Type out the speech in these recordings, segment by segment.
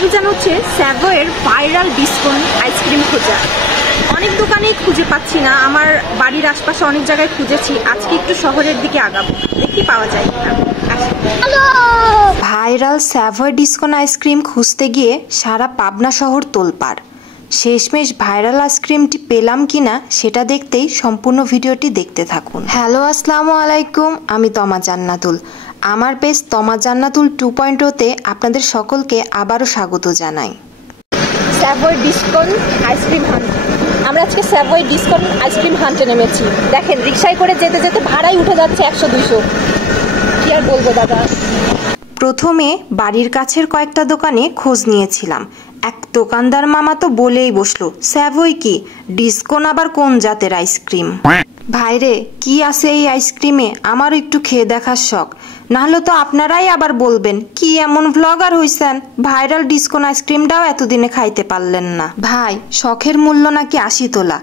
অভিযান হচ্ছে স্যাভয়ের viral discount ice cream খোঁজা। অনেক দোকানেই খুঁজে পাচ্ছি না, আমার বাড়ির আশপাশে অনেক জায়গায় খুঁজেছি। আজকে একটু শহরের দিকে আগাবো, দেখি পাওয়া যায় কিনা। ভাইরাল স্যাভয় ডিসকাউন্ট আইসক্রিম খুঁজতে গিয়ে সারা পাবনা শহর তোলপাড়। শেষমেশ ভাইরাল আইসক্রিমটি পেলাম কিনা সেটা দেখতেই সম্পূর্ণ ভিডিওটি দেখতে থাকুন। হ্যালো, আসসালামু আলাইকুম, আমি তমা জান্নাতুল। আমার পেজ তমা জান্নাতুল 2.0-তে আপনাদের সকলকে আবারও স্বাগত জানাই। Savoy discount ice cream hunt. আমরা আজকে স্যাভয় ডিসকাউন্ট আইসক্রিম হান্টে নেমেছি। দেখেন, রিক্সায় করে যেতে যেতে ভাড়াই উঠে যাচ্ছে 100-200। কি আর বলবো দাদা। প্রথমে বাড়ির কাছের কয়েকটা দোকানে খোঁজ নিয়েছিলাম। এক দোকানদার মামা তো বলেই বসলো, স্যাভয় কি ডিসকাউন্ট আবার কোন জাতের আইসক্রিম? ভাইরে, কি আছে এই আইসক্রিমে? আমারও একটু খেয়ে দেখার শখ। নাহলে তো আপনারাই আবার বলবেন কি এমন ভ্লগার হইছেন, ভাইরাল ডিসকাউন্ট আইসক্রিমটাও এতদিনে খাইতে পারলেন না। ভাই, শখের মূল্য নাকি 80 তোলা।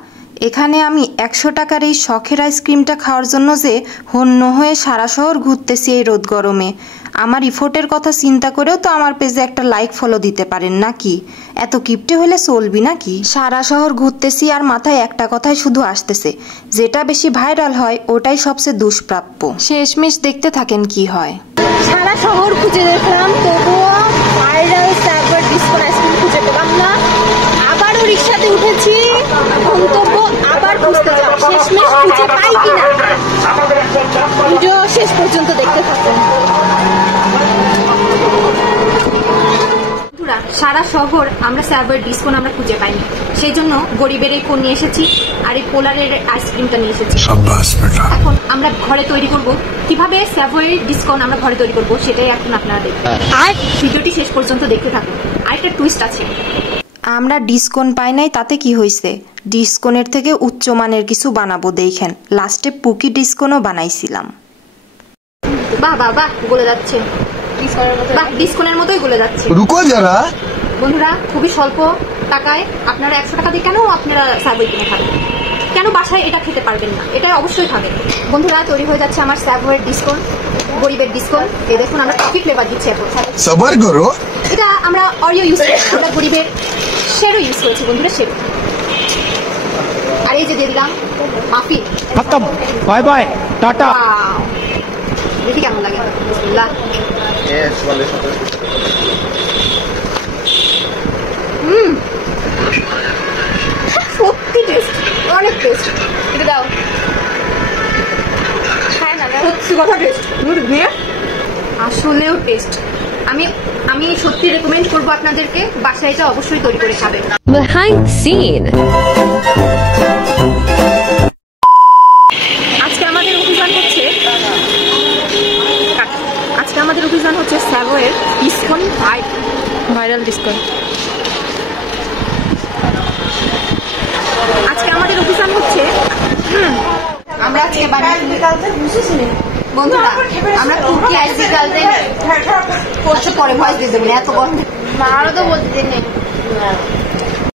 এখানে আমি 100 টাকার এই শখের আইসক্রিমটা খাওয়ার জন্য যে হন্য হয়ে সারা শহর ঘুরতেছি এই রোদ গরমে। আমার ইফোর্টের কথা চিন্তা করেও তো আমার পেজে একটা লাইক ফলো দিতে পারেন নাকি? এত কিপটে হলে চলবি নাকি? সারা শহর ঘুরতেছি আর মাথায় একটা কথাই শুধু আসতেছে, যেটা বেশি ভাইরাল হয় ওটাই সবচেয়ে দুষ্প্রাপ্য। শেষমেশ দেখতে থাকেন কি হয়। সারা শহর খুঁজে দেখলাম, তবুও ভাইরাল স্যাভয় ডিসকাউন্ট আইসক্রিম খুঁজে পেলাম না। আবারও রিক্সাতে উঠেছি, গন্তব্য আবার খুঁজতে যাব। শেষমেশ খুঁজে পাই কিনা ভিডিও শেষ পর্যন্ত দেখতে থাকুন। সারা শহর আমরা স্যাভয়ের ডিসকাউন্ট আমরা খুঁজে পাইনি, সেই জন্য গরিবের এই ফোন নিয়ে এসেছি আর এই পোলারের আইসক্রিমটা নিয়ে এসেছি। এখন আমরা ঘরে তৈরি করব, কিভাবে স্যাভয়ের ডিসকাউন্ট আমরা ঘরে তৈরি করব সেটাই এখন আপনারা দেখবেন। আর ভিডিওটি শেষ পর্যন্ত দেখতে থাকুন। আরেকটা টুইস্ট আছে। আমরা ডিসকাউন্ট পাই নাই তাতে কি হয়েছে, ডিসকাউন্টের থেকে উচ্চমানের কিছু বানাবো দেখেন। লাস্টে পুকি ডিসকাউন্টও বানাইছিলাম। বাহ বাহ বাহ, গলে যাচ্ছে, বাহ ডিসকাউন্টের মতোই গলে যাচ্ছে। রুকো যারা বন্ধুরা, খুবই স্বল্প টাকায় আপনারা 100 টাকা দিয়ে কেন আপনারা স্যাভয় কিনে খাবেন? কেন বাসায় এটা খেতে পারবেন না? এটা অবশ্যই খাবেন। বন্ধুরা, তৈরি হয়ে যাচ্ছে আমার স্যাভয়ের ডিসকাউন্ট, গরিবের ডিসকাউন্ট। এই দেখুন, আমরা টফি ফ্লেভার দিচ্ছি এখন। সবার করো, এটা আমরা অরিও ইউজ করেছি, আমরা গরিবের শেরও ইউজ করেছি বন্ধুরা, শেরো। আর এই যে দিয়ে দিলাম মাফি। খতম, বাই বাই, টাটা। দেখি কেমন লাগে। বিসমিল্লাহ। সত্যি টেস্ট, অনেক টেস্ট। এটা দাও, সত্যি কথা টেস্ট, আসলেও টেস্ট। আমি সত্যি রেকমেন্ড করবো আপনাদেরকে, বাসায় এটা অবশ্যই তৈরি করে খাবেন। Behind the scene. আজকে আমাদের অভিযান হচ্ছে স্যাভয়ের ডিসকাউন্ট ভাইরাল ডিসকাউন্ট। আজকে আমাদের অভিযান হচ্ছে আমরা আজকে বন্ধুরা আমরা কুকি আইসিকালতে করছে, পরে ভয়েস দিয়ে দেবেন। এত বন্ধ আরো তো বলতে নেই।